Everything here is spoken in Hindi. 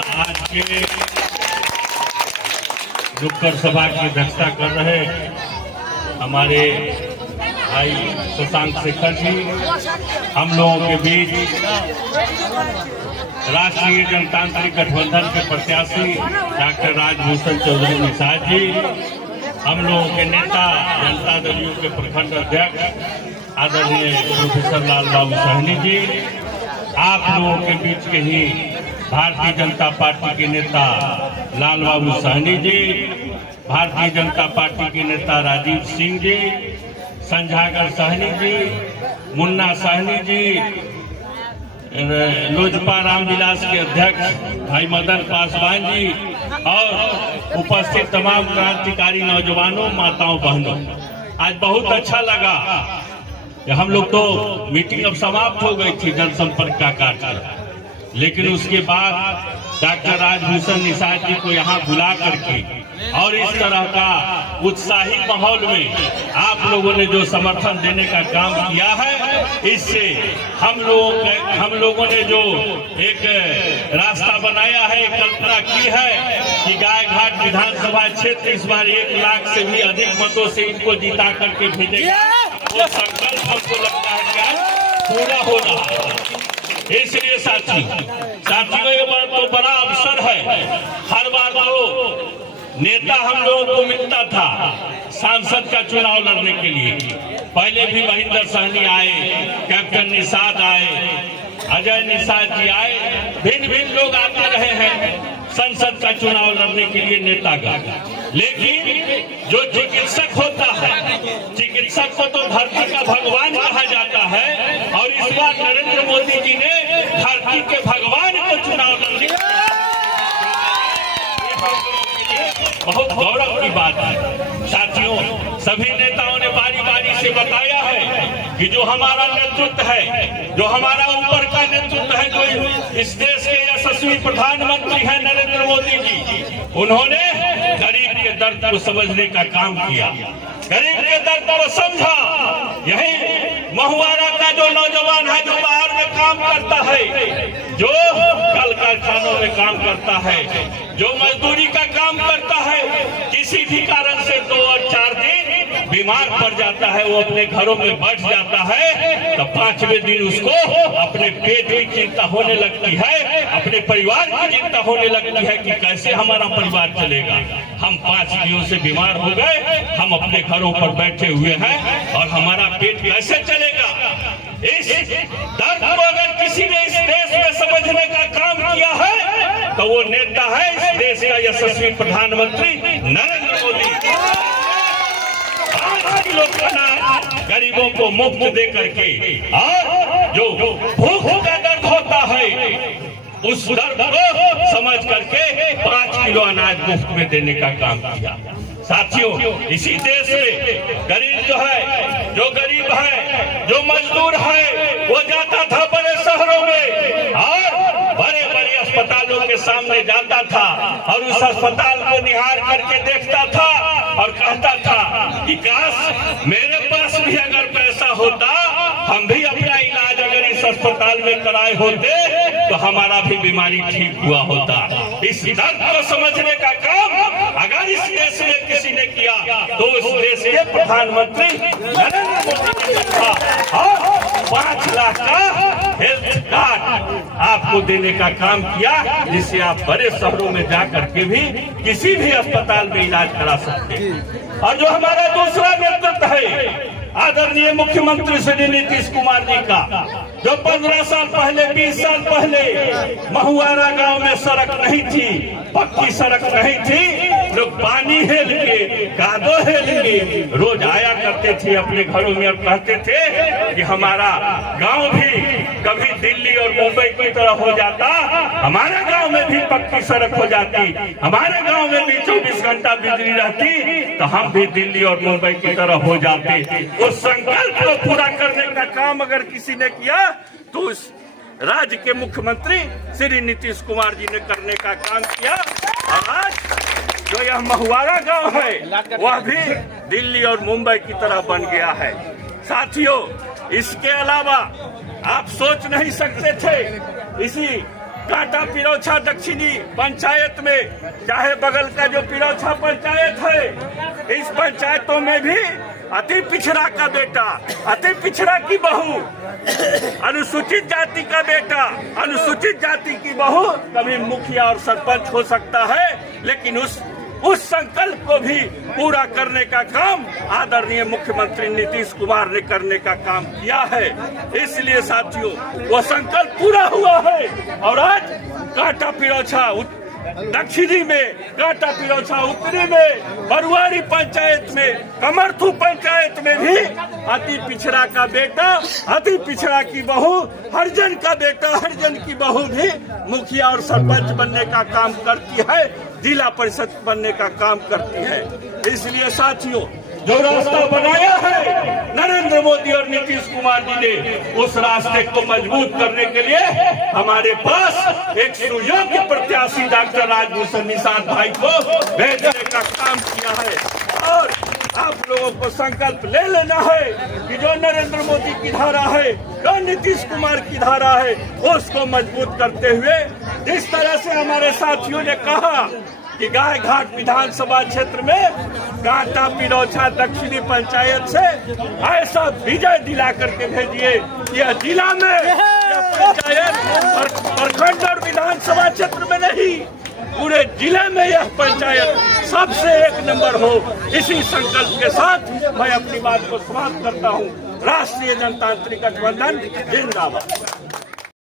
आज के नुक्कड़ सभा की अध्यक्षता कर रहे हमारे भाई शशांक शेखर जी, हम लोगों के बीच राष्ट्रीय जनतांत्रिक गठबंधन के प्रत्याशी डॉक्टर राजभूषण चौधरी निषाद जी, हम लोगों के नेता जनता दल के प्रखंड अध्यक्ष आदरणीय प्रोफेसर लाल बाबू साहनी जी, आप लोगों के बीच के ही भारतीय जनता पार्टी के नेता लाल बाबू साहनी जी, भारतीय जनता पार्टी के नेता राजीव सिंह जी, संझागर साहनी जी, मुन्ना साहनी जी, लोजपा रामविलास के अध्यक्ष भाई मदन पासवान जी और उपस्थित तमाम क्रांतिकारी नौजवानों, माताओं, बहनों, आज बहुत अच्छा लगा। हम लोग तो मीटिंग अब समाप्त हो गई थी जनसंपर्क का कार्यक्रम, लेकिन उसके बाद डॉक्टर राजभूषण निषाद जी को यहाँ बुला करके और इस तरह का उत्साही माहौल में आप लोगों ने जो समर्थन देने का काम किया है, इससे हम लोगों ने जो एक रास्ता बनाया है, कल्पना की है कि गाय घाट विधानसभा क्षेत्र इस बार 1 लाख से भी अधिक मतों से इनको जिता करके भेजेगा, वो संकल्प हमको लगता है कि पूरा हो रहा है। इसलिए साथियों ये बात तो बड़ा अवसर है। हर बार तो नेता हम लोगों को मिलता था सांसद का चुनाव लड़ने के लिए, पहले भी महेंद्र साहनी आए, कैप्टन निषाद आए, अजय निषाद जी आए, भिन्न भिन्न लोग आते रहे हैं संसद का चुनाव लड़ने के लिए नेता का। लेकिन जो चिकित्सक होता है, चिकित्सक को तो धरती का भगवान कहा जाता है, और इस बार नरेंद्र मोदी जी ने धरती के भगवान को चुनाव लड़ने के लिए बहुत गौरव की बात है। साथियों, सभी नेताओं ने बारी बारी से बताया है कि जो हमारा नेतृत्व है, जो हमारा ऊपर का नेतृत्व है, जो इस देश के यशस्वी प्रधानमंत्री हैं नरेंद्र मोदी जी, उन्होंने गरीब के दर्द को समझने का काम किया, गरीब के दर्द को समझा। यही महुआरा का जो नौजवान है, जो बाहर में काम करता है, जो कल कारखानों में काम करता है, जो मजदूरी का काम करता है, किसी भी कारण से 2 और 4 दिन बीमार पड़ जाता है, वो अपने घरों में बैठ जाता है, तो 5वें दिन उसको अपने पेट की चिंता होने लगती है, अपने परिवार की चिंता होने लगती है कि कैसे हमारा परिवार चलेगा। हम 5 दिनों से बीमार हो गए, हम अपने घरों पर बैठे हुए हैं और हमारा पेट कैसे चलेगा। इस दर्द को अगर किसी ने इस देश में समझने का काम किया है, तो वो नेता है इस देश का यशस्वी प्रधानमंत्री नरेंद्र मोदी। 5 किलो खाना गरीबों को मुफ्त दे करके, और जो भूख का दर्द होता है, उस दर्द को समझ करके 5 किलो अनाज मुफ्त में देने का काम किया। साथियों, इसी देश में गरीब जो है, जो गरीब है, जो मजदूर है, वो जाता था बड़े शहरों में और बड़े बड़े अस्पतालों के सामने जाता था और उस अस्पताल को निहार करके देखता था और कहता था कि काश मेरे पास भी अगर पैसा होता, हम भी अपना इलाज अगर इस अस्पताल में कराए होते, तो हमारा भी बीमारी ठीक हुआ होता। इस दर्द को समझने का काम अगर इस देश में किसी ने किया, तो उस देश के प्रधानमंत्री नरेंद्र मोदी ने था, और 5 लाख का हेल्थ कार्ड आपको देने का काम किया, जिससे आप बड़े शहरों में जाकर के भी किसी भी अस्पताल में इलाज करा सकते हैं। और जो हमारा दूसरा नेतृत्व है आदरणीय मुख्यमंत्री श्री नीतीश कुमार जी का, जो 15 साल पहले, 20 साल पहले महुआरा गांव में सड़क नहीं थी, पक्की सड़क नहीं थी, लोग पानी हेल के, कादो हेल के रोज आया करते थे अपने घरों में और कहते थे कि हमारा गांव भी कभी दिल्ली और मुंबई की तरह हो जाता, हमारे गांव में भी पक्की सड़क हो जाती, हमारे गांव में भी 24 घंटा बिजली रहती, तो हम भी दिल्ली और मुंबई की तरह हो जाते। उस संकल्प को पूरा करने का काम अगर किसी ने किया, तो उस राज्य के मुख्यमंत्री श्री नीतीश कुमार जी ने करने का काम किया। और आज जो यह महुआरा गांव है, वह भी दिल्ली और मुंबई की तरह बन गया है। साथियों, इसके अलावा आप सोच नहीं सकते थे, इसी कांटा पिरौछा दक्षिणी पंचायत में, चाहे बगल का जो पिरौछा पंचायत है, इस पंचायतों में भी अति पिछड़ा का बेटा, अति पिछड़ा की बहू, अनुसूचित जाति का बेटा, अनुसूचित जाति की बहू कभी मुखिया और सरपंच हो सकता है, लेकिन उस संकल्प को भी पूरा करने का काम आदरणीय मुख्यमंत्री नीतीश कुमार ने करने का काम किया है। इसलिए साथियों, वो संकल्प पूरा हुआ है और आज कांटा पिरौछा दक्षिणी में, कांटा पिरौछा उत्तरी में, बरुआरी पंचायत में, कमरथू पंचायत में भी अति पिछड़ा का बेटा, अति पिछड़ा की बहू, हरिजन का बेटा, हरिजन की बहू भी मुखिया और सरपंच बनने का काम करती है, जिला परिषद बनने का काम करती है। इसलिए साथियों, जो रास्ता बनाया है नरेंद्र मोदी और नीतीश कुमार जी ने, उस रास्ते को मजबूत करने के लिए हमारे पास एक सुयोग्य प्रत्याशी डॉक्टर राजभूषण निषाद भाई को भेजने का काम किया है। और आप लोगों को संकल्प ले लेना है कि जो नरेंद्र मोदी की धारा है, जो नीतीश कुमार की धारा है, उसको मजबूत करते हुए, जिस तरह से हमारे साथियों ने कहा कि गाय घाट विधानसभा क्षेत्र में कांटा पिरौछा दक्षिणी पंचायत से ऐसा विजय दिला करके भेजिए। यह जिला में, यह पंचायत प्रखंड और विधानसभा क्षेत्र में नहीं, पूरे जिले में यह पंचायत सबसे एक नंबर हो। इसी संकल्प के साथ मैं अपनी बात को समाप्त करता हूँ। राष्ट्रीय जनतांत्रिक गठबंधन जिंदाबाद।